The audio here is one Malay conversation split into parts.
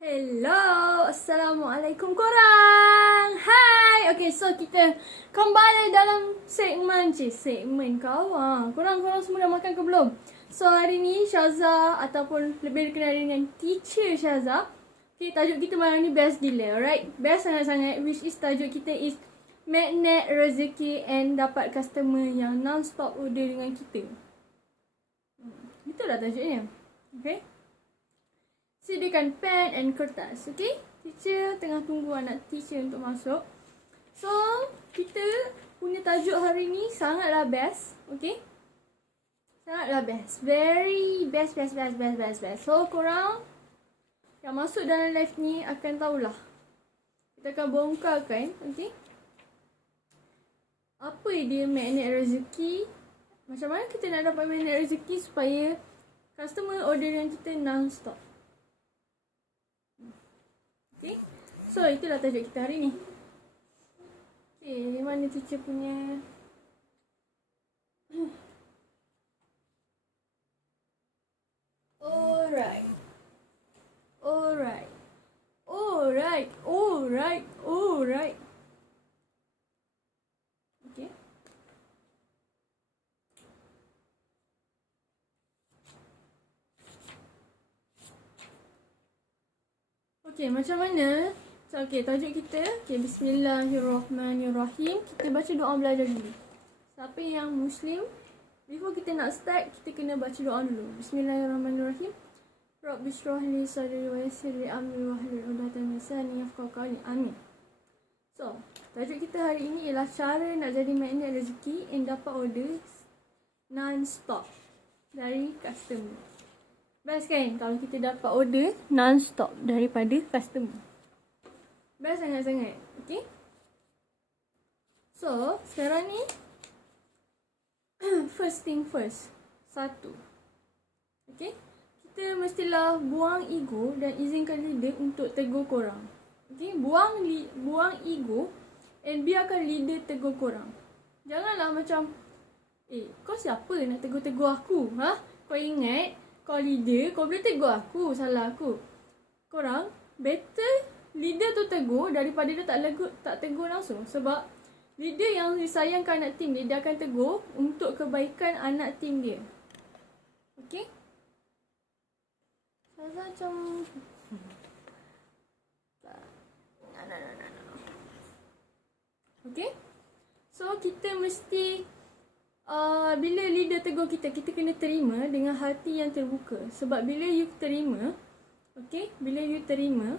Hello, Assalamualaikum korang. Hai. Okay, so kita kembali dalam segmen kau. Korang semua dah makan ke belum? So hari ni Syaza ataupun lebih dikenal dengan Teacher Syaza. Okay, tajuk kita malam ni best gila, alright? Best sangat-sangat, which is tajuk kita is magnet rezeki and dapat customer yang non-stop order dengan kita. Itulah tajuknya. Okay? Sediakan pen and kertas, okay? Teacher tengah tunggu anak teacher untuk masuk. So, kita punya tajuk hari ni sangatlah best, okay? Sangatlah best. Very best. So, korang yang masuk dalam live ni akan tahulah. Kita akan bongkarkan, okay? Apa dia magnet rezeki? Macam mana kita nak dapat magnet rezeki supaya customer order dengan kita non-stop? Okay, so itulah tajuk kita hari ni. Okay, mana teacher punya? Alright. Okay. Okay, macam mana? So, okay, tajuk kita. Okay, bismillahirrahmanirrahim. Kita baca doa belajar dulu. Siapa yang Muslim, before kita nak start, kita kena baca doa dulu. Bismillahirrahmanirrahim. Rabbi shrah li sadri wa yassir li amri wahlul 'uqdatam min lisani yafqahu qawli. Amin. So, tajuk kita hari ini ialah cara nak jadi magnet rezeki and dapat order non-stop dari customer. Best kan kalau kita dapat order non-stop daripada customer. Best sangat-sangat. Okay. So, sekarang ni first thing first. Satu. Okay. Kita mestilah buang ego dan izinkan leader untuk tegur korang. Okay. Buang ego and biarkan leader tegur korang. Janganlah macam, kau siapa nak tegur-tegur aku? Kau ingat kau leader, kau boleh tegur aku, salah aku. Korang, better leader tu tegur daripada dia tak tegur langsung. Sebab leader yang disayangkan anak tim dia akan tegur untuk kebaikan anak tim dia. Okay? Saya macam... Okay? So, kita mesti... bila leader tegur kita kena terima dengan hati yang terbuka. Sebab bila you terima, okay, bila you terima,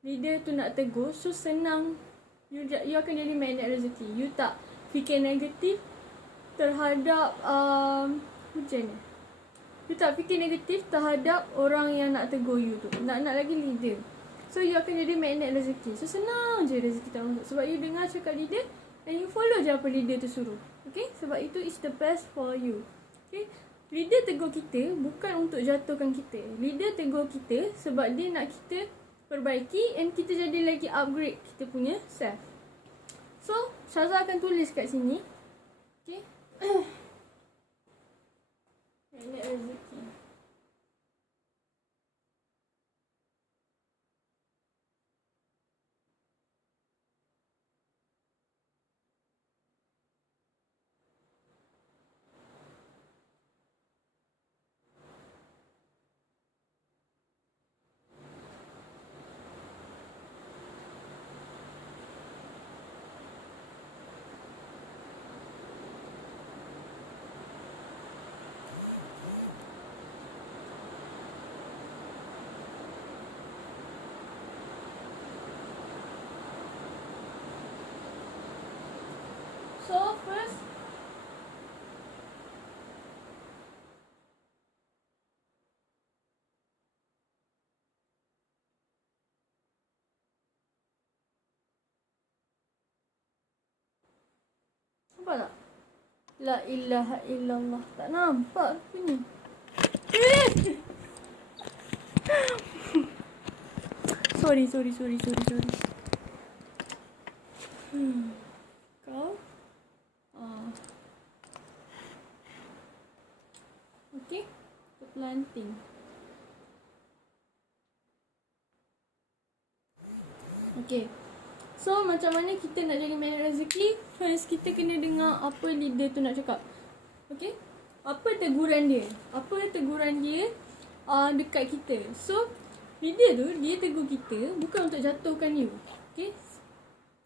leader tu nak tegur, so senang, you akan jadi magnet rezeki. You tak fikir negatif terhadap, macam ni? You tak fikir negatif terhadap orang yang nak tegur you tu. Nak lagi leader. So, you akan jadi magnet rezeki. So, senang je rezeki tak masuk. Sebab you dengar cakap leader, and you follow je apa leader tu suruh. Okay, sebab itu is the best for you. Okay, leader tegur kita bukan untuk jatuhkan kita. Leader tegur kita sebab dia nak kita perbaiki and kita jadi lagi upgrade kita punya self. So, Syaza akan tulis kat sini. Okay. Magnet rezeki. So, first, nampak tak? La ilaha illallah. Tak nampak punya. Sorry. Kau? Okay. Planting. Okay. So macam mana kita nak jadi magnet rezeki? First kita kena dengar apa leader tu nak cakap. Okay. Apa teguran dia? Dekat kita. So leader tu dia tegur kita bukan untuk jatuhkan you. Okay.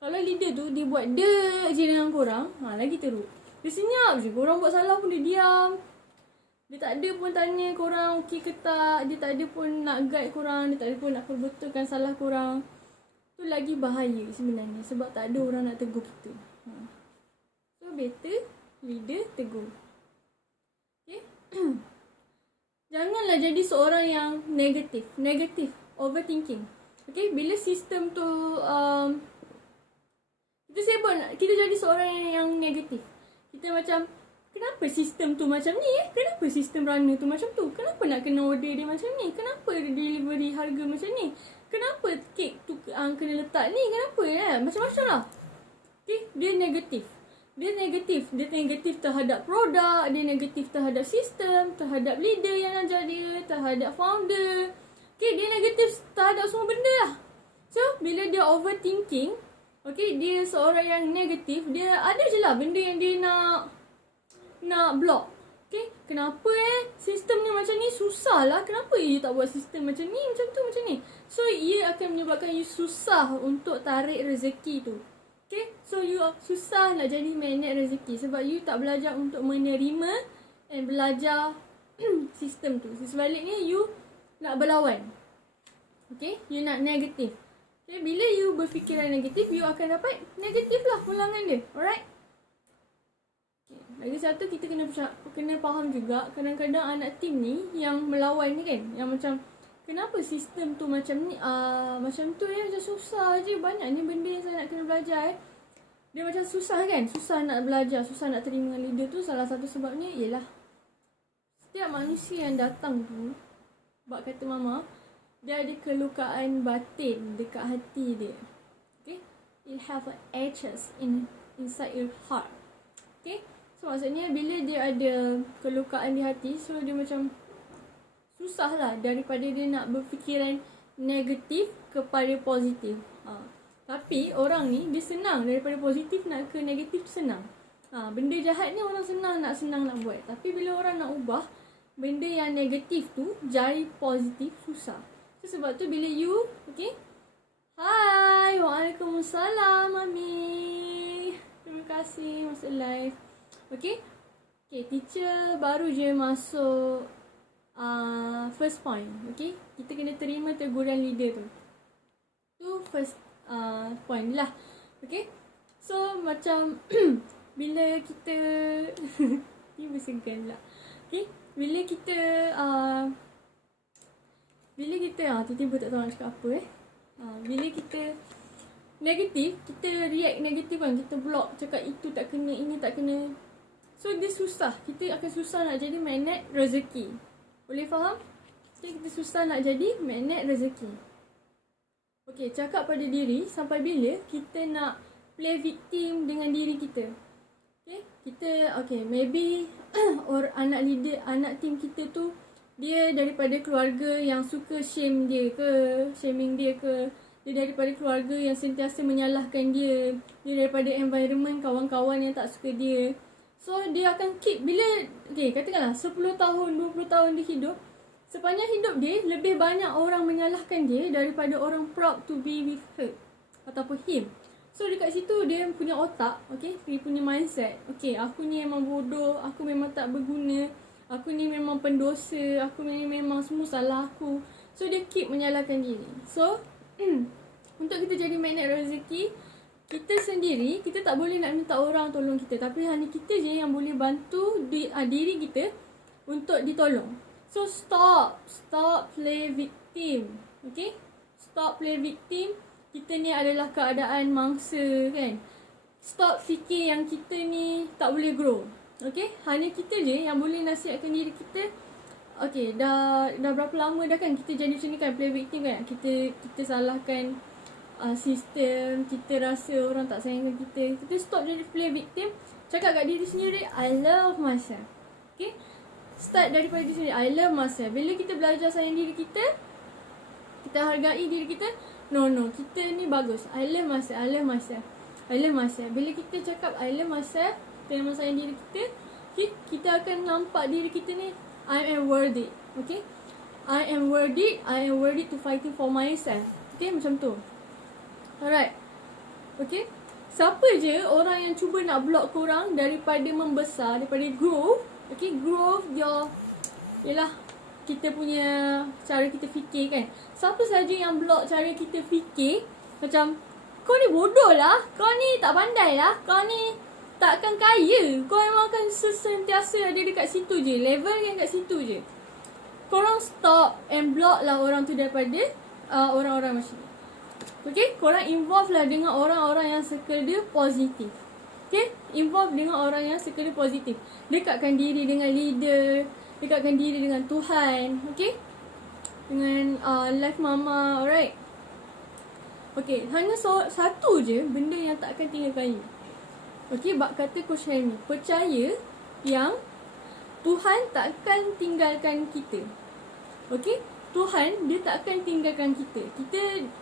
Kalau leader tu dia buat je dengan korang, lagi teruk. Dia senyap je. Korang buat salah pun dia diam. Dia tak ada pun tanya korang okey ke tak. Dia tak ada pun nak guide korang. Dia tak ada pun nak perbetulkan salah korang. Tu lagi bahaya sebenarnya. Sebab tak ada orang nak tegur kita. So better leader tegur. Okay. Janganlah jadi seorang yang negatif. Overthinking. Okay. Bila sistem tu kita jadi seorang yang negatif. Kita macam, kenapa sistem tu macam ni? Kenapa sistem runner tu macam tu? Kenapa nak kena order dia macam ni? Kenapa delivery harga macam ni? Kenapa kek tu kena letak ni? Kenapa? Macam-macam lah. Okay, dia negatif. Dia negatif terhadap produk, dia negatif terhadap sistem, terhadap leader yang ajar dia, terhadap founder. Okay, dia negatif terhadap semua benda lah. So, bila dia overthinking, okay, dia seorang yang negatif, dia ada je lah benda yang dia nak block. Okay, kenapa sistem ni macam ni? Susah lah. Kenapa you tak buat sistem macam ni, macam ni? So, ia akan menyebabkan you susah untuk tarik rezeki tu. Okay, so you susah nak jadi magnet rezeki sebab you tak belajar untuk menerima dan belajar sistem tu. Sebaliknya, you nak berlawan. Okay, you nak negatif. Okay, bila you berfikiran negatif, you akan dapat negatif lah pulangan dia. Alright? Lagi satu, kita kena faham juga kadang-kadang anak tim ni yang melawan ni kan, yang macam kenapa sistem tu macam ni, macam tu macam susah je, banyak ni benda yang saya nak kena belajar Dia macam susah kan, susah nak belajar, susah nak terima leader tu. Salah satu sebabnya ialah setiap manusia yang datang tu, bak kata mama, dia ada kelukaan batin dekat hati dia. Okay, it have edges inside your heart. Okay, so maksudnya bila dia ada kelukaan di hati, so dia macam susah lah daripada dia nak berfikiran negatif kepada positif. Tapi orang ni dia senang daripada positif nak ke negatif tu senang. Benda jahat ni orang senang nak buat. Tapi bila orang nak ubah benda yang negatif tu jadi positif, susah. So sebab tu bila you, okay, hai, waalaikumsalam mami, terima kasih masuk live. Okay, teacher baru je masuk first point. Okay, kita kena terima teguran leader tu. Tu first point lah. Okay, so macam bila kita ni bersegan lah. Okay, bila kita tiba-tiba tak tahu nak cakap apa bila kita negatif, kita react negatif kan, kita block, cakap itu tak kena, ini tak kena. So dia susah, kita akan susah nak jadi magnet rezeki. Boleh faham? Okay, kita susah nak jadi magnet rezeki. Okay, cakap pada diri, sampai bila kita nak play victim dengan diri kita. Okay, maybe anak tim kita tu dia daripada keluarga yang suka shaming dia ke, dia daripada keluarga yang sentiasa menyalahkan dia daripada environment kawan-kawan yang tak suka dia. So dia akan keep, bila katakanlah 10 tahun, 20 tahun dia hidup, sepanjang hidup dia lebih banyak orang menyalahkan dia daripada orang proud to be with her ataupun him. So dekat situ dia punya otak, dia punya mindset, aku ni memang bodoh, aku memang tak berguna, aku ni memang pendosa, aku ni memang semua salah aku. So dia keep menyalahkan diri. So untuk kita jadi magnet rezeki, kita sendiri, kita tak boleh nak minta orang tolong kita, tapi hanya kita je yang boleh bantu diri kita untuk ditolong. So stop play victim. Okay, stop play victim. Kita ni adalah keadaan mangsa kan. Stop fikir yang kita ni tak boleh grow. Okay, hanya kita je yang boleh nasihatkan diri kita. Okay, dah berapa lama dah kan kita jadi macam ni kan, play victim kan. Kita salahkan sistem, kita rasa orang tak sayangkan kita. Kita stop jadi play victim. Cakap kat diri sendiri, I love myself. Okay, start daripada diri sendiri, I love myself. Bila kita belajar sayang diri kita Kita hargai diri kita. No, kita ni bagus. I love myself. Bila kita cakap I love myself, kita memang sayang diri kita, okay, kita akan nampak diri kita ni, I am worthy. Okay, I am worthy to fighting for myself. Okay, macam tu. Alright. Okay, siapa je orang yang cuba nak block korang daripada membesar, daripada grow, okay, grow your, yelah, kita punya cara kita fikir kan. Siapa saja yang block cara kita fikir, macam kau ni bodoh lah, kau ni tak pandai lah, kau ni takkan kaya, kau memang akan sentiasa ada dekat situ je, level yang kat situ je. Korang stop and block lah orang tu daripada orang-orang macam ni. Okay, korang involve lah dengan orang-orang yang circle dia positif. Okay, involve dengan orang yang circle dia positif. Dekatkan diri dengan leader, dekatkan diri dengan Tuhan. Okay, dengan life mama. Alright. Okay, hanya satu je benda yang tak akan tinggalkan you. Okay, bab kata Coach Helmi, percaya yang Tuhan takkan tinggalkan kita. Okay, Tuhan dia takkan tinggalkan kita.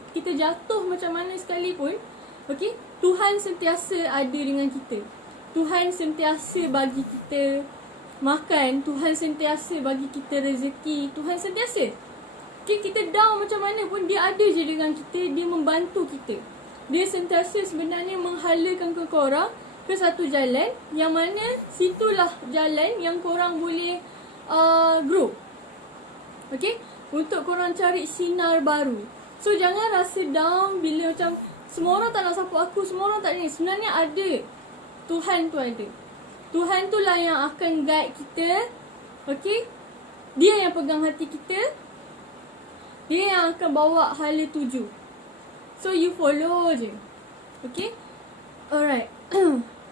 Kita jatuh macam mana sekalipun, okay, Tuhan sentiasa ada dengan kita. Tuhan sentiasa bagi kita makan, Tuhan sentiasa bagi kita rezeki, Tuhan sentiasa. Okay, kita down macam mana pun dia ada je dengan kita, dia membantu kita. Dia sentiasa sebenarnya menghalakan ke korang ke satu jalan yang mana situlah jalan yang korang boleh grow. Okay, untuk korang cari sinar baru. So jangan rasa down bila macam semua orang tak nak support aku, semua orang tak ni. Sebenarnya ada. Tuhan tu ada. Tuhan tu lah yang akan guide kita. Okay, dia yang pegang hati kita, dia yang akan bawa hala tuju. So you follow je. Okay, alright.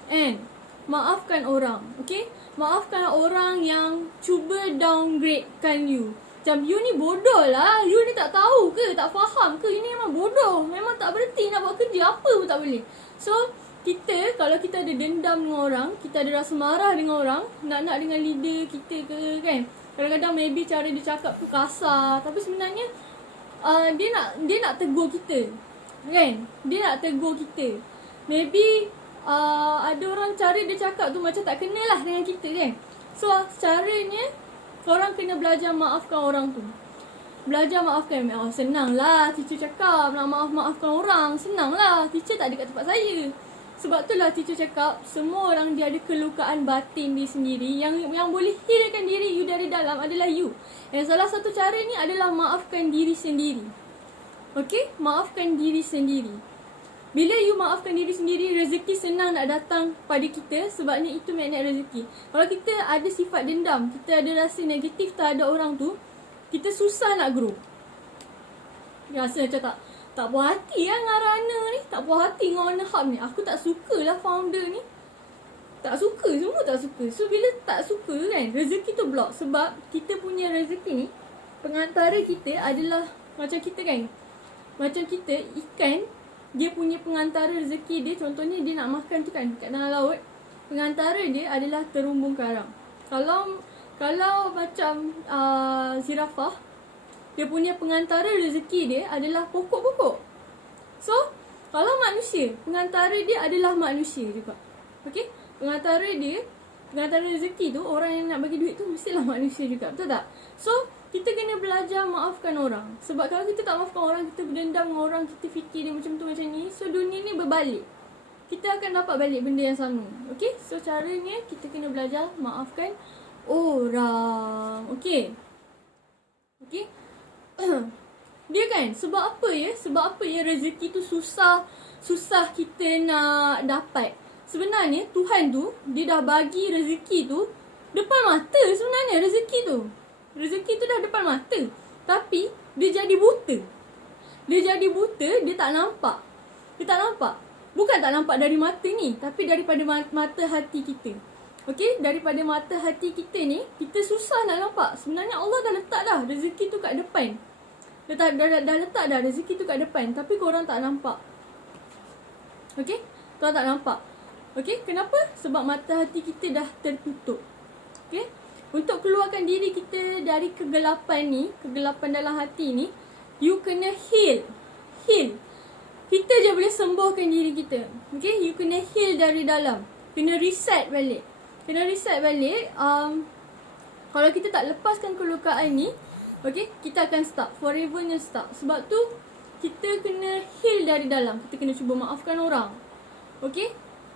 And maafkan orang. Okay, maafkan orang yang cuba downgradekan you. Macam you ni bodoh lah, you ni tak tahu ke, tak faham ke, you ni memang bodoh, memang tak berhenti nak buat kerja, apa pun tak boleh. So kita, kalau kita ada dendam dengan orang, kita ada rasa marah dengan orang, nak dengan leader kita ke kan, kadang-kadang maybe cara dia cakap tu kasar, tapi sebenarnya dia nak tegur kita kan, dia nak tegur kita. Maybe ada orang cara dia cakap tu macam tak kena lah dengan kita kan. So caranya korang kena belajar maafkan orang tu. Belajar maafkan. Oh, senang lah teacher cakap nak maafkan orang, senang lah, teacher tak ada kat tempat saya. Sebab tu lah teacher cakap semua orang dia ada kelukaan batin dia sendiri. Yang boleh hilangkan diri you dari dalam adalah you. Dan salah satu cara ni adalah maafkan diri sendiri. Okay, maafkan diri sendiri. Bila you maafkan diri sendiri, rezeki senang nak datang pada kita. Sebabnya itu magnet rezeki. Kalau kita ada sifat dendam, kita ada rasa negatif terhadap orang tu, kita susah nak grow. Rasa macam tak puas hati lah dengan Rana ni, tak puas hati dengan Warna Hub ni, aku tak suka lah founder ni, tak suka, semua tak suka. So bila tak suka kan, rezeki tu block. Sebab kita punya rezeki ni, pengantara kita adalah macam kita kan, macam kita ikan, dia punya pengantara rezeki dia. Contohnya dia nak makan tu kan kat dalam laut, pengantara dia adalah terumbung karang. Kalau macam zirafah, dia punya pengantara rezeki dia adalah pokok-pokok. So kalau manusia, pengantara dia adalah manusia juga. Okay, pengantara rezeki tu, orang yang nak bagi duit tu mestilah manusia juga, betul tak? So kita kena belajar maafkan orang. Sebab kalau kita tak maafkan orang, kita berdendam dengan orang, kita fikir dia macam tu macam ni, so dunia ni berbalik, kita akan dapat balik benda yang sama. Okay, so caranya kita kena belajar maafkan orang. Okay, dia kan, sebab apa ya rezeki tu susah kita nak dapat. Sebenarnya Tuhan tu, dia dah bagi rezeki tu depan mata. Sebenarnya rezeki tu dah depan mata, tapi dia jadi buta. Dia tak nampak. Bukan tak nampak dari mata ni, tapi daripada mata hati kita. Okay, daripada mata hati kita ni, kita susah nak nampak. Sebenarnya Allah dah letak dah rezeki tu kat depan. Dah letak dah rezeki tu kat depan, tapi korang tak nampak. Okay, korang tak nampak. Okay, kenapa? Sebab mata hati kita dah tertutup. Okay, untuk keluarkan diri kita dari kegelapan ni, kegelapan dalam hati ni, You kena heal. Heal. Kita je boleh sembuhkan diri kita. Okay, you kena heal dari dalam. Kena reset balik. Kalau kita tak lepaskan kelukaan ni, okay, kita akan stuck. Forevernya stuck. Sebab tu, kita kena heal dari dalam. Kita kena cuba maafkan orang. Okay,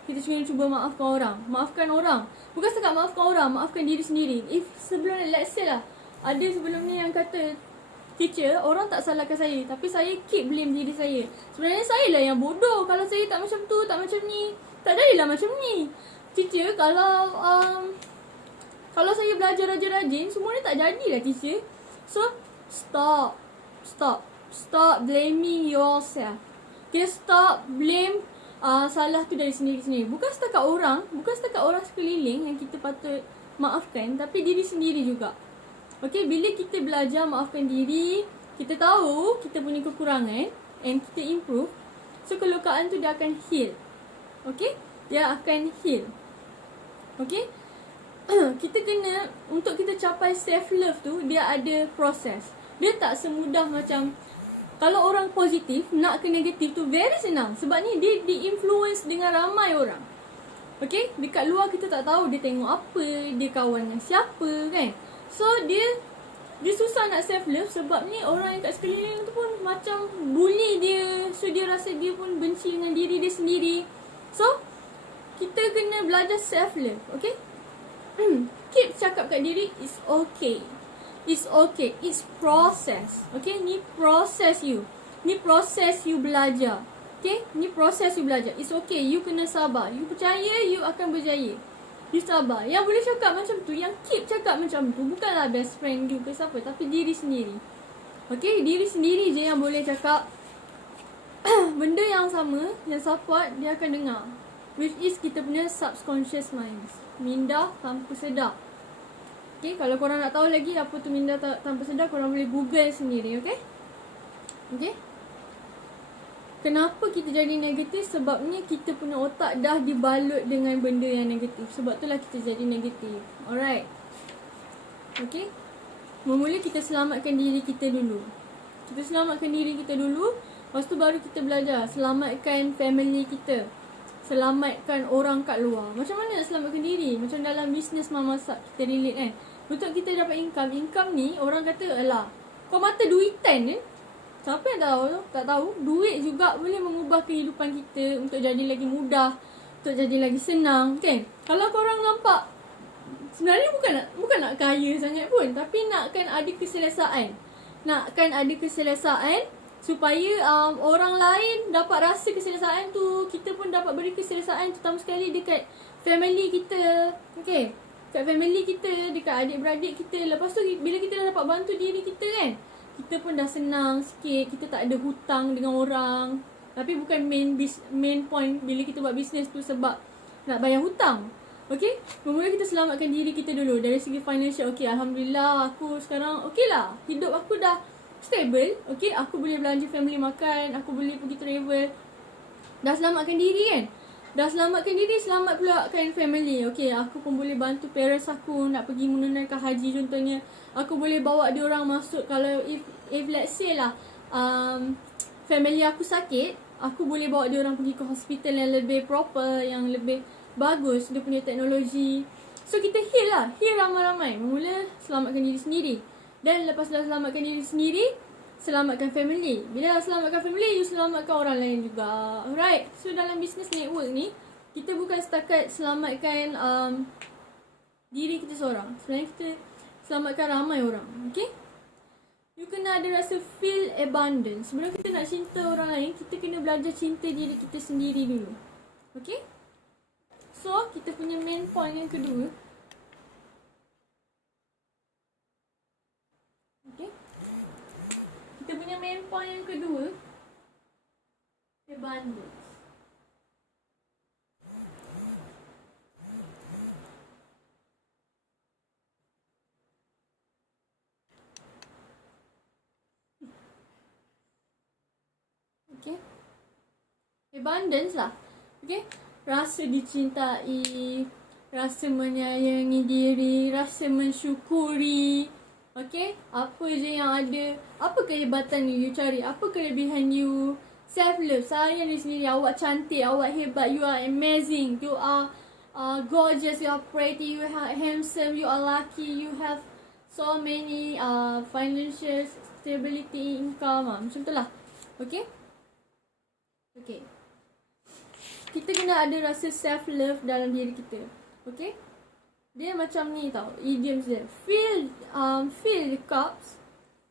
kita cuba maafkan orang. Maafkan orang. Bukan setakat maafkan orang, maafkan diri sendiri. If sebelum ni, let's say lah, ada sebelum ni yang kata, teacher, orang tak salahkan saya, tapi saya keep blame diri saya. Sebenarnya saya lah yang bodoh. Kalau saya tak macam tu, tak macam ni, tak jadilah macam ni. Teacher, kalau saya belajar rajin-rajin, semua ni tak jadilah, teacher. So, stop blaming yourself. Okay, stop blame salah tu dari sendiri-sendiri. Bukan setakat orang sekeliling yang kita patut maafkan, tapi diri sendiri juga. Okay, bila kita belajar maafkan diri, kita tahu kita punya kekurangan and kita improve. So, kelukaan tu dia akan heal. Okay, dia akan heal. Okay, kita kena, untuk kita capai self-love tu, dia ada proses. Dia tak semudah macam, kalau orang positif, nak ke negatif tu very senang. Sebab ni dia di-influence dengan ramai orang. Okay, dekat luar kita tak tahu dia tengok apa, dia kawan dengan siapa kan. So, dia susah nak self-love sebab ni orang yang kat sekeliling tu pun macam bully dia. So, dia rasa dia pun benci dengan diri dia sendiri. So, kita kena belajar self-love, okay? Keep cakap kat diri, it's okay. It's okay. It's process. Okay, ni proses you. Ni proses you belajar. Okay, ni proses you belajar. It's okay. You kena sabar. You percaya, you akan berjaya. You sabar. Yang boleh cakap macam tu, yang keep cakap macam tu, bukanlah best friend you ke siapa, tapi diri sendiri. Okay, diri sendiri je yang boleh cakap benda yang sama, yang support, dia akan dengar. Which is kita punya subconscious minds. Minda tanpa sedar. Okay, kalau korang nak tahu lagi apa tu minda tanpa sedar, korang boleh google sendiri, okay? Okay. Kenapa kita jadi negatif? Sebabnya kita punya otak dah dibalut dengan benda yang negatif. Sebab itulah kita jadi negatif. Alright. Okay. Memula kita selamatkan diri kita dulu. Kita selamatkan diri kita dulu. Lepas tu baru kita belajar. Selamatkan family kita. Selamatkan orang kat luar. Macam mana nak selamatkan diri? Macam dalam bisnes memasak kita relate kan. Untuk kita dapat income. Income ni orang kata, alah, kau mata duitan kan? Siapa yang tahu? Tak tahu. Duit juga boleh mengubah kehidupan kita untuk jadi lagi mudah, untuk jadi lagi senang, kan? Kalau korang nampak, sebenarnya bukan nak kaya sangat pun, tapi nakkan ada keselesaan. Nakkan ada keselesaan supaya orang lain dapat rasa keselesaan tu, kita pun dapat beri keselesaan, terutama sekali dekat family kita. Okay? Dekat family kita, dekat adik-beradik kita. Lepas tu bila kita dah dapat bantu diri kita kan, kita pun dah senang sikit. Kita tak ada hutang dengan orang. Tapi bukan main point bila kita buat bisnes tu sebab nak bayar hutang. Okay? Memula kita selamatkan diri kita dulu. Dari segi financial, okay, Alhamdulillah aku sekarang okay lah. Hidup aku dah stable. Okay, aku boleh belanja family makan. Aku boleh pergi travel. Dah selamatkan diri kan? Dah selamatkan diri, selamat pula kan family. Okay, aku pun boleh bantu parents aku nak pergi menunaikan haji contohnya. Aku boleh bawa dia orang masuk. Kalau if let's say lah family aku sakit, aku boleh bawa dia orang pergi ke hospital yang lebih proper, yang lebih bagus, dia punya teknologi. So kita heal lah, heal ramai-ramai. Mula selamatkan diri sendiri. Dan lepas dah selamatkan diri sendiri, selamatkan family. Bila dah selamatkan family, you selamatkan orang lain juga. Alright. So dalam business network ni, kita bukan setakat selamatkan diri kita seorang. Sebenarnya kita selamatkan ramai orang. Okay? You kena ada rasa feel abundance. Sebelum kita nak cinta orang lain, kita kena belajar cinta diri kita sendiri dulu. Okay? So, kita punya main point yang kedua. Okay? Kita punya main point yang kedua, abundance. Okay? Abundance lah. Okay? Rasa dicintai, rasa menyayangi diri, rasa mensyukuri. Okay, apa je yang ada, apa kehebatan you cari, apa kelebihan you. Self love, sayang diri sendiri. Awak cantik, awak hebat, you are amazing, you are gorgeous, you are pretty, you are handsome, you are lucky, you have so many financial stability, income, macam tu lah. Okay. Okay, kita kena ada rasa self love dalam diri kita. Okay, dia macam ni tau, idioms dia. Fill the cups,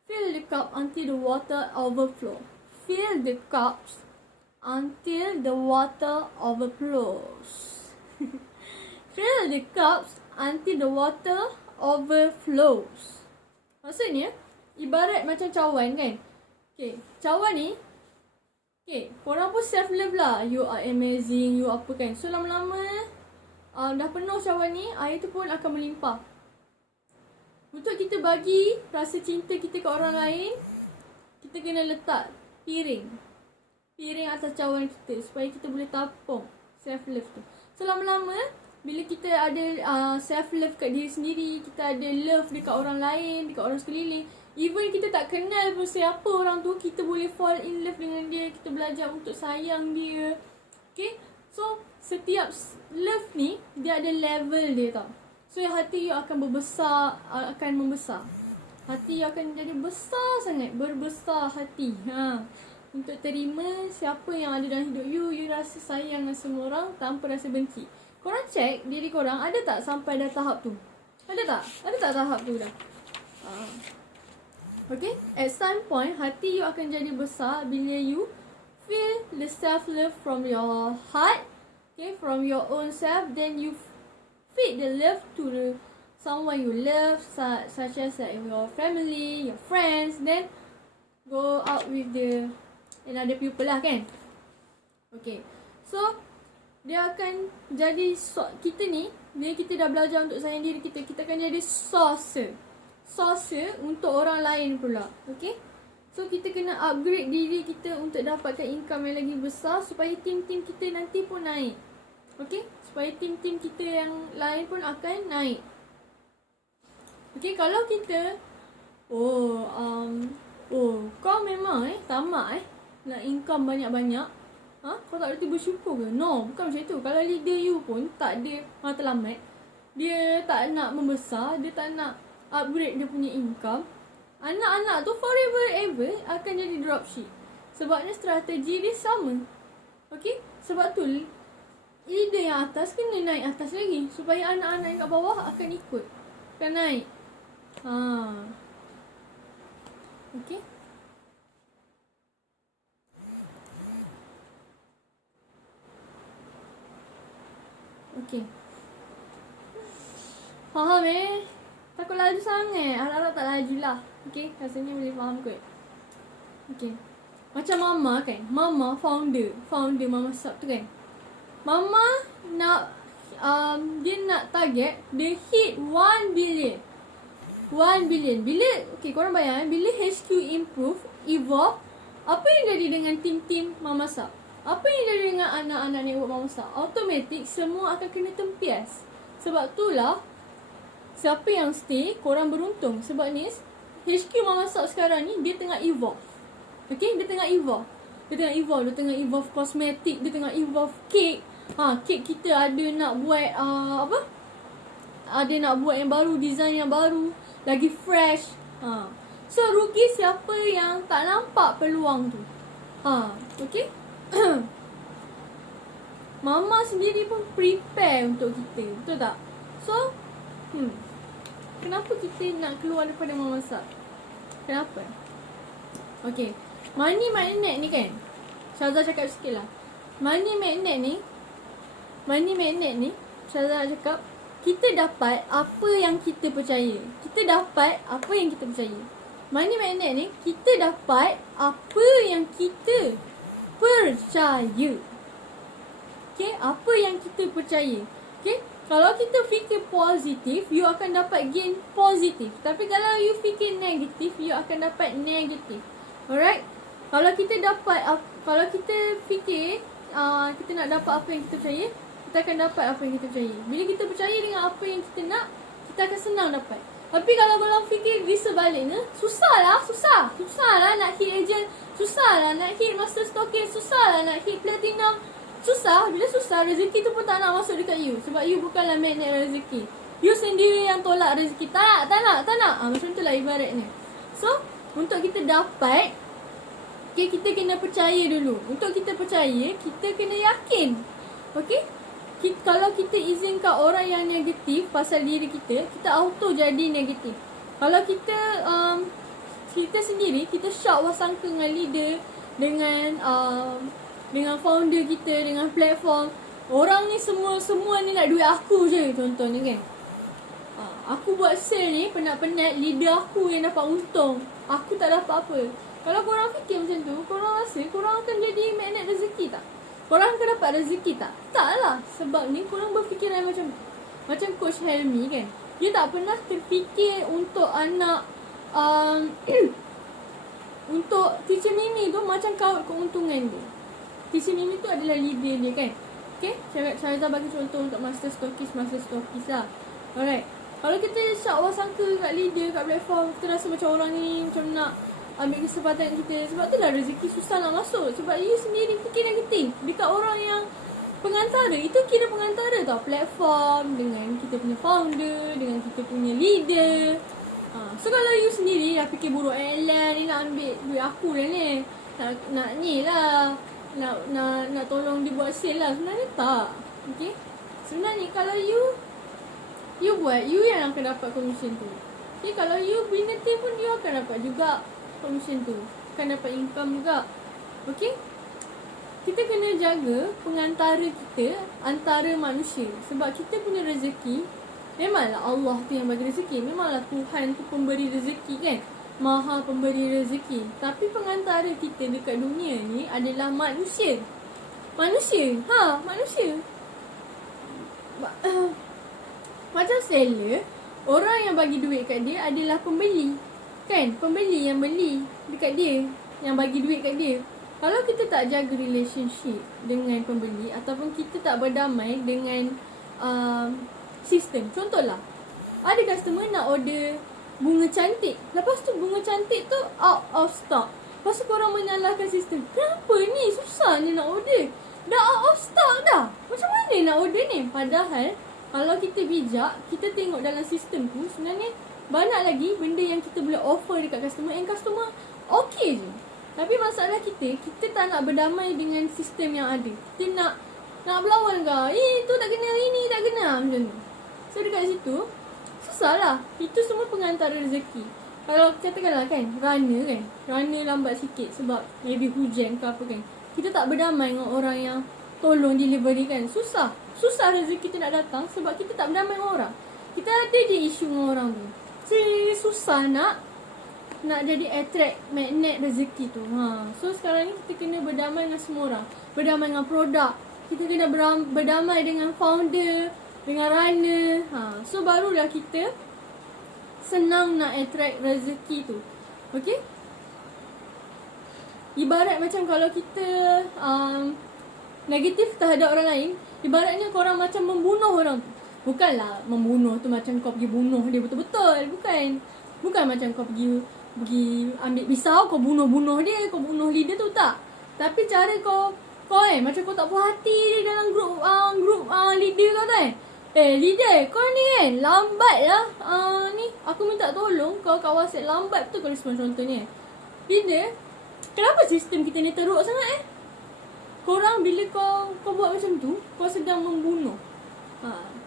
fill the cup until the water overflow. Fill the cups until the water overflows. Fill the cups until the water overflows. Maksudnya, ibarat macam cawan kan. Okay, cawan ni, okay, korang pun self love lah. You are amazing, you apa kan. So lama-lama dah penuh cawan ni, air tu pun akan melimpah. Untuk kita bagi rasa cinta kita ke orang lain, kita kena letak piring atas cawan kita supaya kita boleh tapung self love tu. So lama-lama bila kita ada self love kat diri sendiri, kita ada love dekat orang lain, dekat orang sekeliling, even kita tak kenal pun siapa orang tu, kita boleh fall in love dengan dia, kita belajar untuk sayang dia. Okay, so setiap love ni dia ada level dia tau. So hati you akan membesar. Hati you akan jadi besar sangat, berbesar hati. Untuk terima siapa yang ada dalam hidup you, you rasa sayang dengan semua orang tanpa rasa benci. Korang check diri korang, ada tak sampai dah tahap tu? Ada tak? Ada tak tahap tu dah? Okay, at some point hati you akan jadi besar bila you feel the self love from your heart, okay, from your own self. Then you feed the love to the someone you love, such as like your family, your friends. Then go out with the another people lah kan. Okay, so dia akan jadi kita ni, bila kita dah belajar untuk sayang diri kita, kita akan jadi source untuk orang lain pula. Okay, so kita kena upgrade diri kita untuk dapatkan income yang lagi besar supaya tim-tim kita nanti pun naik. Okay, supaya tim-tim kita yang lain pun akan naik. Okay, kalau kita kau memang tamak nak income banyak-banyak, kau tak boleh bersyukur ke? No, bukan macam tu. Kalau leader you pun tak ada matlamat, dia tak nak membesar, dia tak nak upgrade dia punya income, anak-anak tu forever ever akan jadi dropship. Sebabnya strategi dia sama. Okay, sebab tu leader yang atas kena naik atas lagi supaya anak-anak yang kat bawah akan ikut, akan naik. Okay. Okay. Faham Takut laju sangat. Harap-harap tak laju lah. Okay, rasanya boleh faham kot. Okay, macam Mama kan, Mama founder Mama Sub tu kan. Mama nak dia nak target dia hit 1 billion. 1 billion. Bila, okay, korang bayangkan, bila HQ improve, evolve, apa yang jadi dengan tim-tim Mama Sub? Apa yang jadi dengan anak-anak network Mama Sub? Automatik semua akan kena tempias. Sebab itulah, siapa yang stay, korang beruntung. Sebab ni, HQ Mama Sub sekarang ni, dia tengah evolve. Okay, dia tengah evolve. Dia tengah evolve kosmetik, dia tengah evolve cake. Cake kita ada nak buat ada nak buat yang baru, design yang baru, lagi fresh. So rugi siapa yang tak nampak peluang tu. Okay. Mama sendiri pun prepare untuk kita, betul tak? So kenapa kita nak keluar daripada Mama Sub? Kenapa? Okay, money magnet ni kan, Syazah cakap sikit lah. Money magnet ni Syazah cakap, kita dapat apa yang kita percaya. Money magnet ni, kita dapat apa yang kita percaya. Okay, apa yang kita percaya. Okay, kalau kita fikir positif, you akan dapat gain positif. Tapi kalau you fikir negatif, you akan dapat negatif. Alright? Kalau kita fikir kita nak dapat apa yang kita percaya, kita akan dapat apa yang kita percaya. Bila kita percaya dengan apa yang kita nak, kita akan senang dapat. Tapi kalau korang fikir di sebaliknya, susah lah nak hit agent, susah lah nak hit master stockist, susah lah nak hit platinum. Susah, bila susah rezeki tu pun tak nak masuk dekat you. Sebab you bukanlah magnet rezeki. You sendiri yang tolak rezeki. Tak nak. Macam tu lah ibaratnya. So, untuk kita dapat, okay, kita kena percaya dulu. Untuk kita percaya, kita kena yakin. Okay? Kalau kita izinkan orang yang negatif pasal diri kita, kita auto jadi negatif. Kalau kita sendiri, kita syak wasangka dengan leader, dengan founder kita, dengan platform. Orang ni semua ni nak duit aku je, contohnya kan. Aku buat sale ni penat-penat, leader aku yang dapat untung, aku tak dapat apa. Kalau korang fikir macam tu, korang rasa korang akan jadi magnet rezeki tak? Korang akan dapat rezeki tak? Taklah. Sebab ni korang berfikiran macam Coach Helmi kan. Dia tak pernah terfikir untuk anak untuk Teacher Mimi tu macam kaut keuntungan dia. Teacher Mimi tu adalah leader dia kan. Okay, Syariza bagi contoh untuk master stockist lah. Alright. Kalau kita syak wasangka kat leader, kat platform, kita rasa macam orang ni macam nak ambil kesempatan kita. Sebab tu lah rezeki susah nak masuk. Sebab you sendiri fikir negatif dekat orang yang pengantara. Itu kira pengantara tau. Platform dengan kita punya founder, dengan kita punya leader. So kalau you sendiri dah fikir buruk, ni nak ambil duit aku dah ni, nak ni lah, nak tolong dia buat sale lah. Sebenarnya tak. Okay. Sebenarnya kalau you buat, you yang akan dapat komisen tu. Okay, kalau you bina team pun, you akan dapat juga komisen tu. Akan dapat income juga. Okay. Kita kena jaga pengantara kita antara manusia. Sebab kita punya rezeki, memanglah Allah tu yang bagi rezeki. Memanglah Tuhan tu pemberi rezeki kan. Maha pemberi rezeki. Tapi pengantara kita dekat dunia ni adalah manusia. Manusia. Macam seller, orang yang bagi duit kat dia adalah pembeli. Kan? Pembeli yang beli dekat dia, yang bagi duit kat dia. Kalau kita tak jaga relationship dengan pembeli, ataupun kita tak berdamai dengan sistem. Contohlah, ada customer nak order bunga cantik. Lepas tu bunga cantik tu out of stock. Lepas tu korang menyalahkan sistem. Kenapa ni? Susah ni nak order. Dah out of stock dah. Macam mana nak order ni? Padahal kalau kita bijak, kita tengok dalam sistem tu, sebenarnya banyak lagi benda yang kita boleh offer dekat customer, and customer okay je. Tapi masalah kita tak nak berdamai dengan sistem yang ada. Kita nak berlawan ke? Tu tak kena, ini tak kena, macam tu. So dekat situ, susah lah. Itu semua pengantara rezeki. Kalau katakanlah kan, runner lambat sikit sebab maybe hujan ke apa kan. Kita tak berdamai dengan orang yang tolong delivery kan. Susah rezeki kita nak datang sebab kita tak berdamai dengan orang. Kita ada je isu dengan orang tu. So susah nak jadi attract magnet rezeki tu. So sekarang ni kita kena berdamai dengan semua orang. Berdamai dengan produk. Kita kena berdamai dengan founder, dengan runner. So barulah kita senang nak attract rezeki tu. Okay? Ibarat macam kalau kita negatif terhadap orang lain, ibaratnya korang macam membunuh orang tu. Bukanlah membunuh tu macam kau pergi bunuh dia betul-betul. Bukan macam kau pergi ambil pisau, kau bunuh dia, kau bunuh leader tu, tak. Tapi cara kau macam kau tak puas hati dia dalam grup leader kau tu leader, kau ni kan lambat lah. Ni aku minta tolong kau kat WhatsApp, lambat betul kau respon contohnya. Leader, kenapa sistem kita ni teruk sangat Korang bila kau buat macam tu, kau sedang membunuh.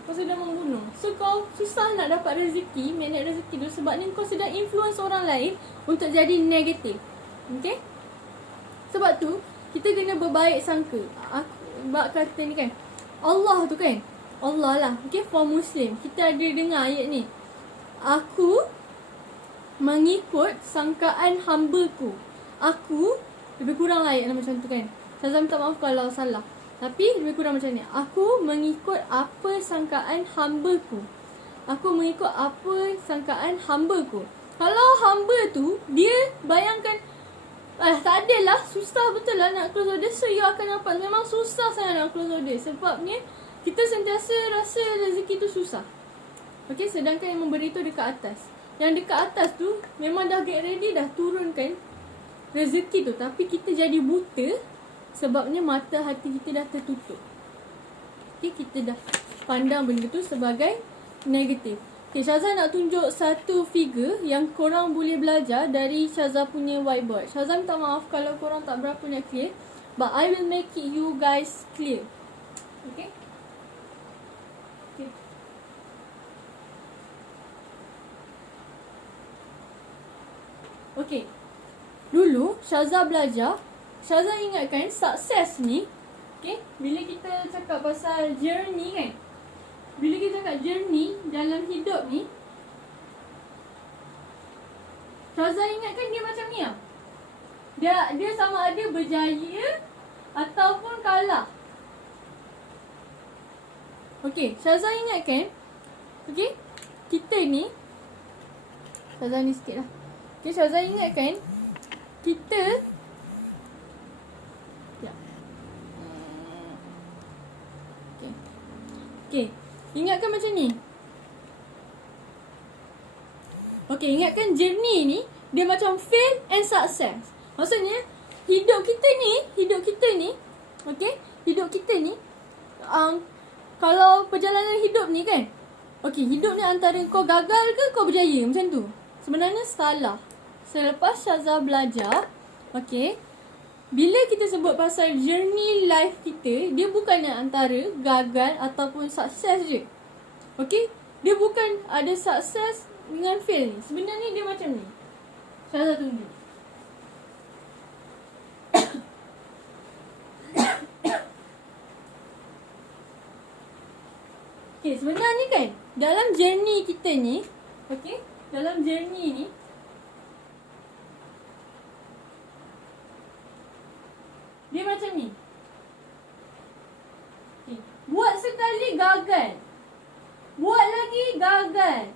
Kau sedang membunuh. So kau susah nak dapat rezeki, magnet rezeki tu, sebab ni kau sedang influence orang lain untuk jadi negatif. Okay? Sebab tu kita kena berbaik sangka. Bak kata ni kan, Allah tu kan, Allah lah. Okay, for Muslim, kita ada dengar ayat ni. Aku mengikut sangkaan hamba-Ku. Aku, lebih kurang lah ayat macam tu kan. Saya minta maaf kalau salah. Tapi lebih kurang macam ni. Aku mengikut apa sangkaan hamba-Ku. Aku mengikut apa sangkaan hamba-Ku. Kalau hamba tu, dia bayangkan, tak adalah, susah betul lah nak close order. So you akan dapat, memang susah sangat nak close order. Sebabnya kita sentiasa rasa rezeki tu susah. Okay, sedangkan yang memberi tu dekat atas. yang dekat atas tu memang dah get ready, dah turunkan rezeki tu, tapi kita jadi buta sebabnya mata hati kita dah tertutup. Okay, kita dah pandang benda tu sebagai negatif. Okay, Syazah nak tunjuk satu figure yang korang boleh belajar dari Syazah punya whiteboard. Syazah minta maaf kalau korang tak berapa nak clear, but I will make it you guys clear. Okay? Okay. Okay. Dulu Syazah belajar, Syazah ingatkan sukses ni, okay, bila kita cakap pasal journey kan, bila kita cakap journey dalam hidup ni, Syazah ingatkan dia macam ni lah. Dia sama ada berjaya ataupun kalah. Okay, Syazah ingatkan, okay, kita ni, Syazah ni sikit lah. Okay, Syazah ingatkan kita Okay, ingatkan macam ni. Okay, ingatkan journey ni dia macam fail and success. Maksudnya hidup kita ni, okay, hidup kita ni, kalau perjalanan hidup ni kan, okay, hidup ni antara kau gagal ke kau berjaya, macam tu. Sebenarnya salah. Selepas Syazah belajar, okay, bila kita sebut pasal journey life kita, dia bukannya antara gagal ataupun sukses je. Okay, dia bukan ada sukses dengan fail ni. Sebenarnya dia macam ni. Syazah tunjuk. Okay, sebenarnya kan, dalam journey kita ni, okay, dalam journey ni, dia macam ni. Okay. Buat sekali gagal. Buat lagi gagal.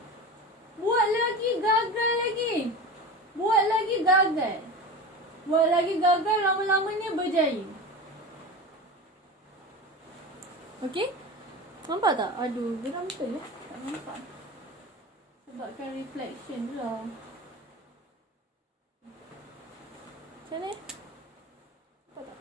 Buat lagi gagal lagi. Buat lagi gagal. Buat lagi gagal, lama-lamanya berjaya. Okay? Nampak tak? Aduh, geram betul ya? Tak nampak. Sebabkan reflection je lah. Macam ni? Nampak tak?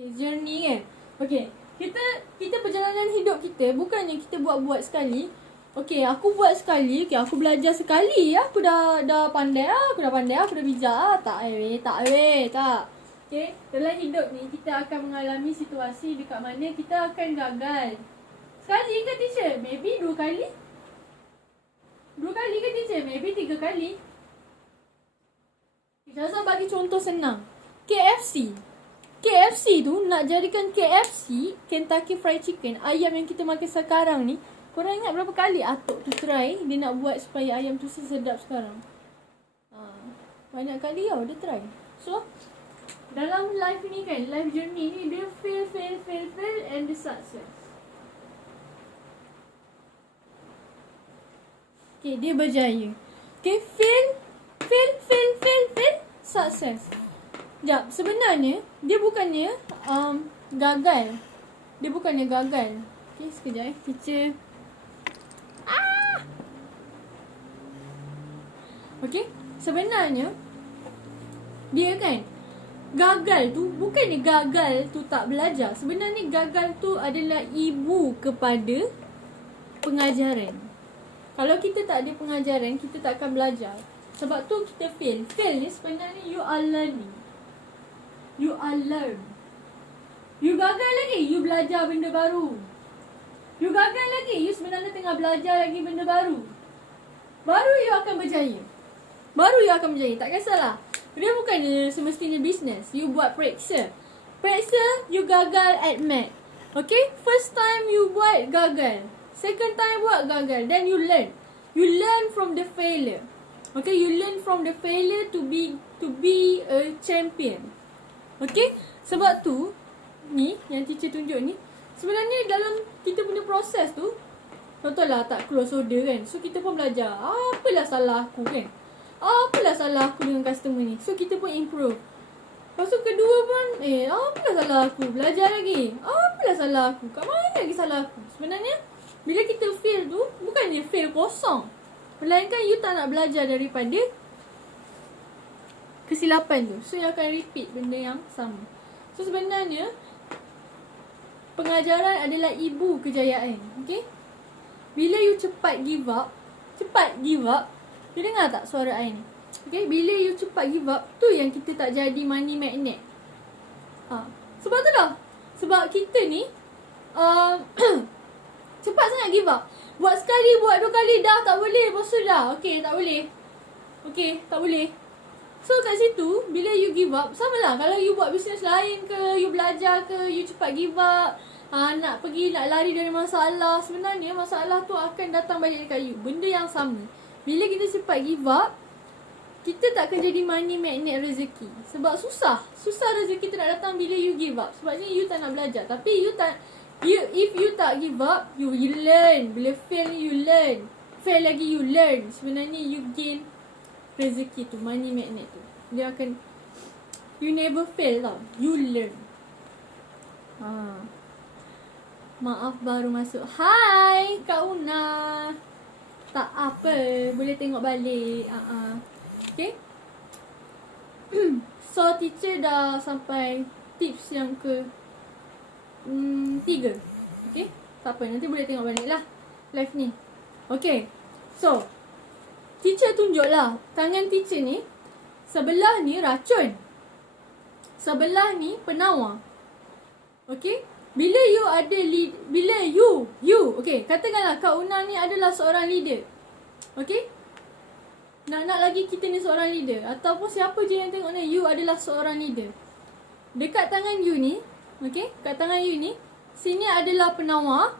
Okay, journey kan? Okay, kita perjalanan hidup kita bukannya kita buat-buat sekali. Okay, aku buat sekali, okay, aku belajar sekali, aku dah pandai, aku dah bijak. Tak. Okay, dalam hidup ni kita akan mengalami situasi dekat mana kita akan gagal. Sekali ke teacher? Maybe 2 kali. 2 kali ke teacher? Maybe 3 kali. Syazah bagi contoh senang. KFC tu, nak jadikan KFC, Kentucky Fried Chicken, ayam yang kita makan sekarang ni, korang ingat berapa kali Atuk tu try dia nak buat supaya ayam tu sedap sekarang? Banyak kali tau dia try. So, dalam life ni kan, life journey ni, dia fail and the success. Okay, dia berjaya. Okay, fail, success. Sekejap, sebenarnya dia bukannya gagal. Dia bukannya gagal. Okay, sekejap teacher. Okay, sebenarnya dia kan, gagal tu bukannya gagal tu tak belajar. Sebenarnya gagal tu adalah ibu kepada pengajaran. Kalau kita tak ada pengajaran, kita tak akan belajar. Sebab tu kita fail. Fail ni sebenarnya you are learning. You are learn. You gagal lagi, you belajar benda baru. You gagal lagi, you sebenarnya tengah belajar lagi benda baru. Baru you akan berjaya. Tak kisahlah. Dia bukannya semestinya business. You buat periksa, you gagal at math. Okay, first time you buat gagal, second time buat gagal, then you learn. You learn from the failure. Okay, you learn from the failure to be a champion. Okay, sebab tu ni yang teacher tunjuk ni, sebenarnya dalam kita punya proses tu, contohlah tak close order kan, so kita pun belajar apalah salah aku kan, apalah salah aku dengan customer ni, so kita pun improve. Lepas tu kedua pun, apalah salah aku? Belajar lagi. Apalah salah aku? Kat mana lagi salah aku? Sebenarnya, bila kita fail tu, bukannya fail kosong. Melainkan you tak nak belajar daripada kesilapan tu. So, you akan repeat benda yang sama. So, sebenarnya, pengajaran adalah ibu kejayaan. Okay? Bila you cepat give up, you dengar tak suara I ni? Okay, bila you cepat give up, tu yang kita tak jadi money magnet. Sebab tu lah. Sebab kita ni cepat sangat give up. Buat sekali, buat 2 kali, dah tak boleh. Lepas tu dah, okay, tak boleh. Okay, tak boleh. So kat situ, bila you give up, sama lah. Kalau you buat bisnes lain ke, you belajar ke, you cepat give up, nak lari dari masalah, sebenarnya masalah tu akan datang balik dekat you. Benda yang sama. Bila kita cepat give up, kita tak akan jadi money magnet rezeki. Sebab susah rezeki tu nak datang bila you give up. Sebabnya you tak nak belajar. Tapi if you tak give up, you learn. Bila fail you learn. Fail lagi you learn. Sebenarnya you gain rezeki tu, money magnet tu. Dia akan, you never fail tau. You learn. Maaf baru masuk. Hai Kak Una. Tak apa, boleh tengok balik. Okay. So teacher dah sampai tips yang ke 3. Okay. Tak apa, nanti boleh tengok balik lah live ni. Okay. So teacher tunjuklah tangan teacher ni. Sebelah ni racun, sebelah ni penawar. Okay. Bila you ada bila you okay, katakanlah Kak Una ni adalah seorang leader. Okay. Nak lagi kita ni seorang leader, ataupun siapa je yang tengok ni, you adalah seorang leader. Dekat tangan you ni, okay, kat tangan you ni, sini adalah penawar,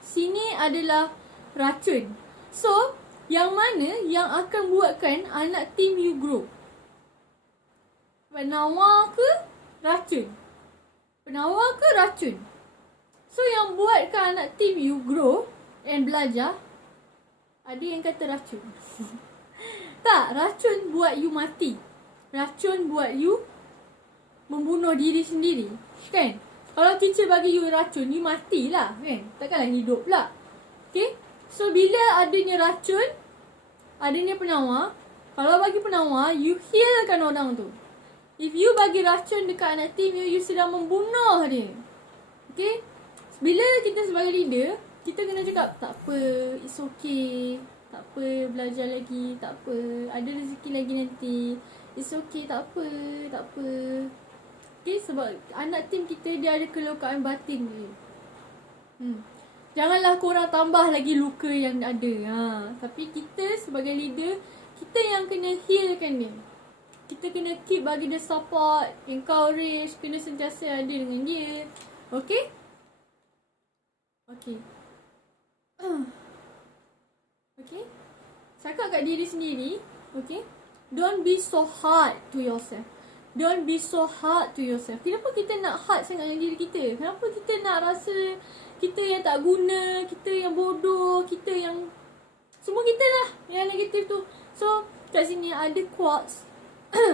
sini adalah racun. So, yang mana yang akan buatkan anak team you grow? Penawar ke racun? Penawar ke racun? So, yang buatkan anak team you grow and belajar, ada yang kata racun. Tak, racun buat you mati. Racun buat you membunuh diri sendiri. Kan? Kalau teacher bagi you racun, you matilah. Kan? Takkanlah hidup pula. Okay? So, bila adanya racun, adanya penawar, kalau bagi penawar, you healkan orang tu. If you bagi racun dekat anak team you sedang membunuh dia. Okay? Bila kita sebagai leader, kita kena cakap, tak apa, it's okay. Tak apa, belajar lagi, tak apa. Ada rezeki lagi nanti. It's okay, tak apa, tak apa. Okay, sebab anak tim kita dia ada kelukaan batin je. Janganlah korang tambah lagi luka yang ada. Tapi kita sebagai leader, kita yang kena healkan dia. Kita kena keep bagi dia support, encourage, kena sentiasa ada dengan dia. Okay? Okay. Okay. Cakap kat diri sendiri. Okay. Don't be so hard to yourself. Don't be so hard to yourself. Kenapa kita nak hard sangat dengan diri kita? Kenapa kita nak rasa kita yang tak guna, kita yang bodoh, kita yang semua kita lah yang negatif tu. So kat sini ada quotes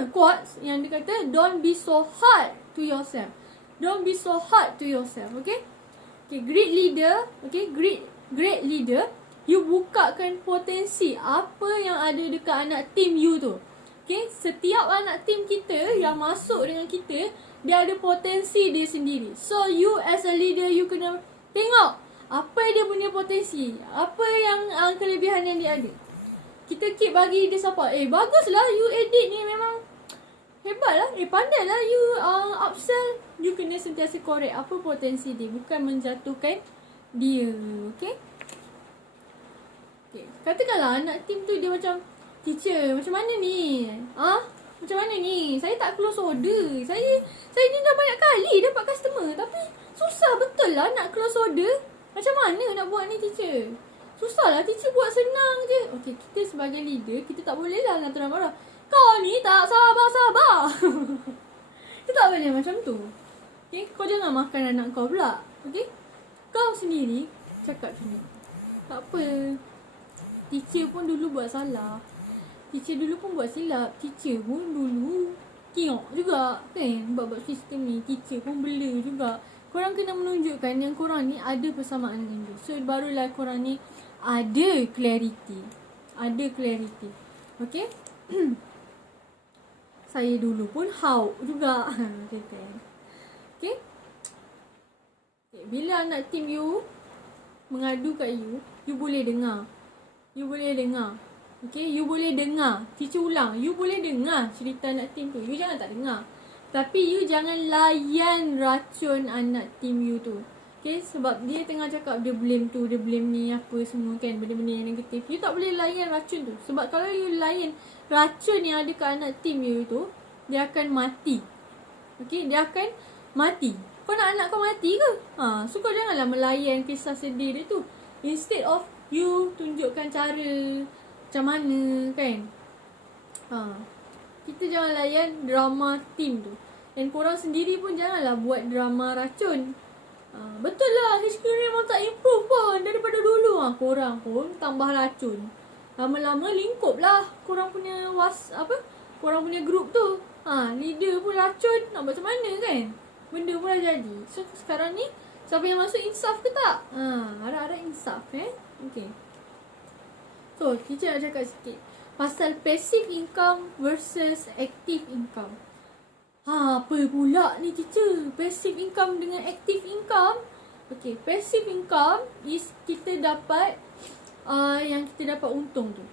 quotes yang dia kata, don't be so hard to yourself. Don't be so hard to yourself. Okay. Okay, great leader. Okay, great leader. You bukakan potensi apa yang ada dekat anak team you tu. Okay, setiap anak team kita yang masuk dengan kita, dia ada potensi dia sendiri. So, you as a leader, you kena tengok apa dia punya potensi. Apa yang kelebihan yang dia ada. Kita keep bagi dia support. Baguslah you edit ni, memang hebatlah. Pandailah you upsell. You kena sentiasa korek apa potensi dia, bukan menjatuhkan dia. Okay. Okay. Katakanlah anak team tu dia macam, teacher, macam mana ni? Macam mana ni? Saya tak close order. Saya ni dah banyak kali dapat customer, tapi susah betul lah nak close order. Macam mana nak buat ni, teacher? Susah lah, teacher buat senang je. Okay, kita sebagai leader, kita tak boleh lah nak terang marah. Kau ni tak sabar-sabar. Kita tak boleh macam tu. Okay, kau jangan makan anak kau pula. Okay, kau sendiri cakap macam ni. Tak apa, teacher pun dulu buat salah. Teacher dulu pun buat silap. Teacher pun dulu kiok juga kan. Bab-bab sistem ni teacher pun bela juga. Korang kena menunjukkan yang korang ni ada persamaan dengan dia. So barulah korang ni ada clarity. Ada clarity. Okay. Saya dulu pun how juga. Okay. Okay. Bila anak team you mengadu kat you boleh dengar. You boleh dengar. Okay, you boleh dengar. Teacher ulang, you boleh dengar cerita anak team tu. You jangan tak dengar. Tapi you jangan layan racun anak team you tu. Okay, sebab dia tengah cakap dia blame tu, dia blame ni, apa semua kan, benda-benda yang negatif. You tak boleh layan racun tu. Sebab kalau you layan racun yang ada kat anak team you tu, dia akan mati. Okay, dia akan mati. Kau nak anak kau mati ke? So kau janganlah melayan kisah sedih dia tu. Instead of you tunjukkan cara macam mana kan. Kita jangan layan drama team tu. Dan korang sendiri pun janganlah buat drama racun. Betul lah, HQ memang tak improve pun daripada dulu. Korang pun tambah racun. Lama-lama lingkup lah korang punya korang punya group tu. Leader pun racun. Nak macam mana kan? Benda pun dah jadi. So sekarang ni siapa yang masuk insaf ke tak? Harap-harap insaf Okay. So teacher nak cakap sikit pasal passive income versus active income. Apa pula ni teacher? Passive income dengan active income? Okay, passive income is kita dapat yang kita dapat untung tu.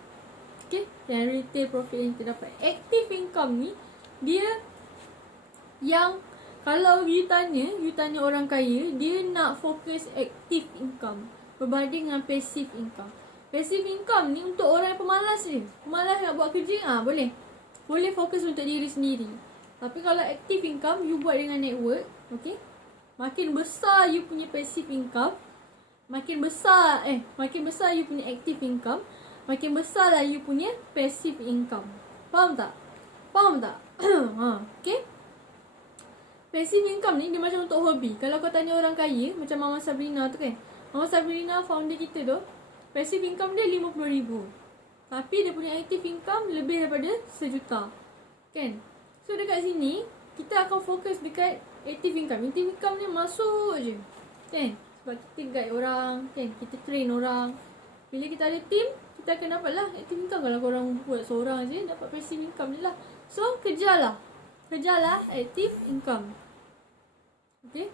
Okay, yang retail profit yang kita dapat. Active income ni dia yang kalau you tanya orang kaya, dia nak fokus active income berbanding dengan passive income. Passive income ni untuk orang yang pemalas je. Pemalas nak buat kerja, boleh. Boleh fokus untuk diri sendiri. Tapi kalau active income, you buat dengan network, okay? Makin besar you punya passive income, makin besar you punya active income, makin besar lah you punya passive income. Faham tak? Okay? Passive income ni dia macam untuk hobi. Kalau kau tanya orang kaya, macam Mama Sabrina tu kan. Mama Sabrina founder kita tu, passive income dia RM50,000. Tapi dia punya active income lebih daripada RM1 juta. Kan? So dekat sini, kita akan fokus dekat active income. Active income ni masuk je. Kan? Sebab kita guide orang, kan? Kita train orang. Bila kita ada team, kita akan dapat lah active income. Kalau korang buat seorang je, dapat passive income ni lah. So, kejarlah active income. Okay?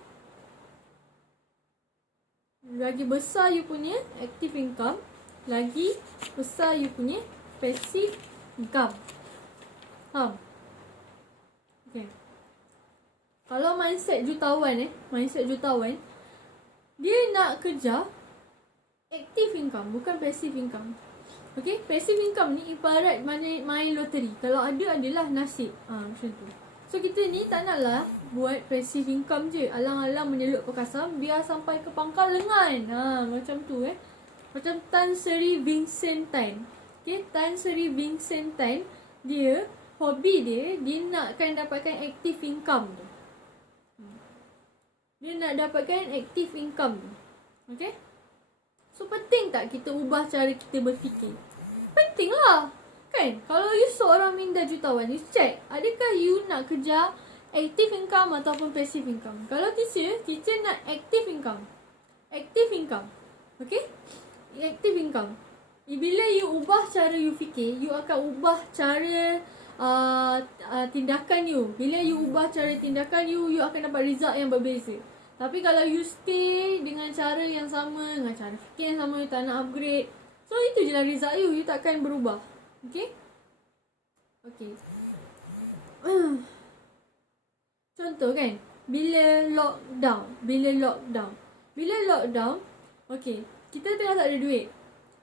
Lagi besar you punya active income, lagi besar you punya passive income. Faham? Okay. Kalau mindset jutawan, dia nak kejar active income, bukan passive income. Okay, passive income ni ibarat main loteri. Kalau adalah nasib. Macam tu. So kita ni tak naklah buat passive income je, alang-alang menyelut perkasam biar sampai ke pangkal lengan. Macam tu Macam Tan Sri Vincent Tan. Okay, Tan Sri Vincent Tan, dia hobi dia nakkan dapatkan active income tu. Dia nak dapatkan active income tu. Okay? So penting tak kita ubah cara kita berfikir? Penting lah. Kan? Kalau you seorang minda jutawan, you check adakah you nak kejar active income ataupun passive income. Kalau teacher nak active income. Okay? Active income. Bila you ubah cara you fikir, you akan ubah cara tindakan you. Bila you ubah cara tindakan you akan dapat result yang berbeza. Tapi kalau you stay dengan cara yang sama, dengan cara fikir yang sama, you tak nak upgrade, so itu je lah result you takkan berubah. Okay? Okay. Contoh kan, bila lockdown, okay, kita tengah tak ada duit.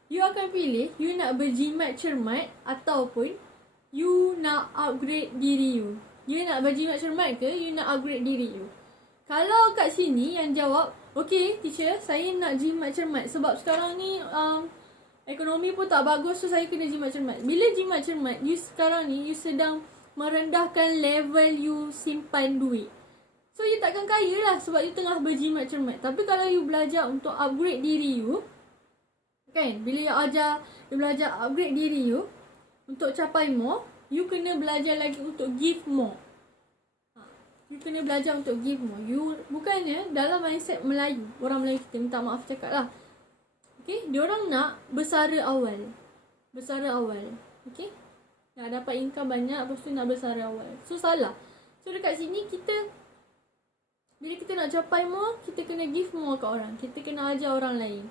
You akan pilih, you nak berjimat cermat ataupun you nak upgrade diri you. You nak berjimat cermat ke, you nak upgrade diri you? Kalau kat sini yang jawab, okay teacher, saya nak jimat cermat sebab sekarang ni ekonomi pun tak bagus, so saya kena jimat cermat. Bila jimat cermat, you sekarang ni you sedang merendahkan level you simpan duit. So you takkan kaya lah sebab you tengah berjimat cermat. Tapi kalau you belajar untuk upgrade diri you, kan, bila you belajar upgrade diri you untuk capai more, you kena belajar lagi untuk give more. You kena belajar untuk give more. You bukannya dalam mindset Melayu, orang Melayu kita, minta maaf cakap lah. Okay, diorang nak bersara awal. Bersara awal. Okay, nak dapat income banyak, lepas tu nak bersara awal. So salah. So dekat sini kita, bila kita nak capai more, kita kena give more kat orang. Kita kena ajar orang lain.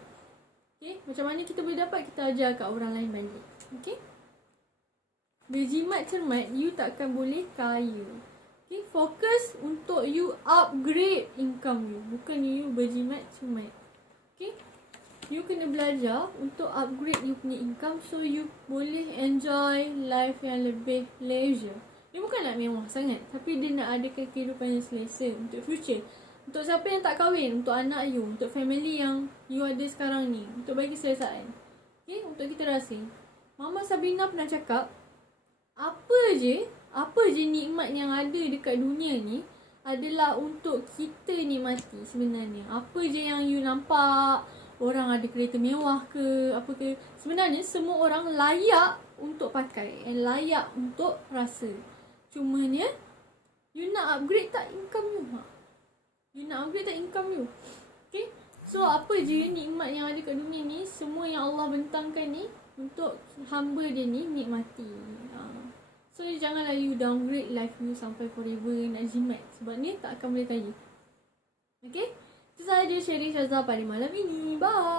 Okay, macam mana kita boleh dapat, kita ajar kat orang lain balik. Okay, berjimat cermat, you takkan boleh kaya. Okay, fokus untuk you upgrade income you, bukan you berjimat cermat. Okay, you kena belajar untuk upgrade you punya income, so you boleh enjoy life yang lebih leisure. Dia bukan nak mewah sangat, tapi dia nak adakan kehidupan yang selesa untuk future. Untuk siapa yang tak kahwin, untuk anak you, untuk family yang you ada sekarang ni, untuk bagi selesaan. Okay, untuk kita rasa. Mama Sabrina pernah cakap, apa je nikmat yang ada dekat dunia ni adalah untuk kita nikmati sebenarnya. Apa je yang you nampak, orang ada kereta mewah ke, apa ke, sebenarnya semua orang layak untuk pakai and layak untuk rasa. Cumanya, you nak upgrade tak income you? You nak upgrade tak income you? Okay? So, apa je nikmat yang ada kat dunia ni, semua yang Allah bentangkan ni, untuk hamba dia ni nikmati. So, janganlah you downgrade life you sampai forever nak jimat. Sebab ni tak akan boleh kaya. Okay? Itu sahaja sharing Syazah pada malam ini. Bye!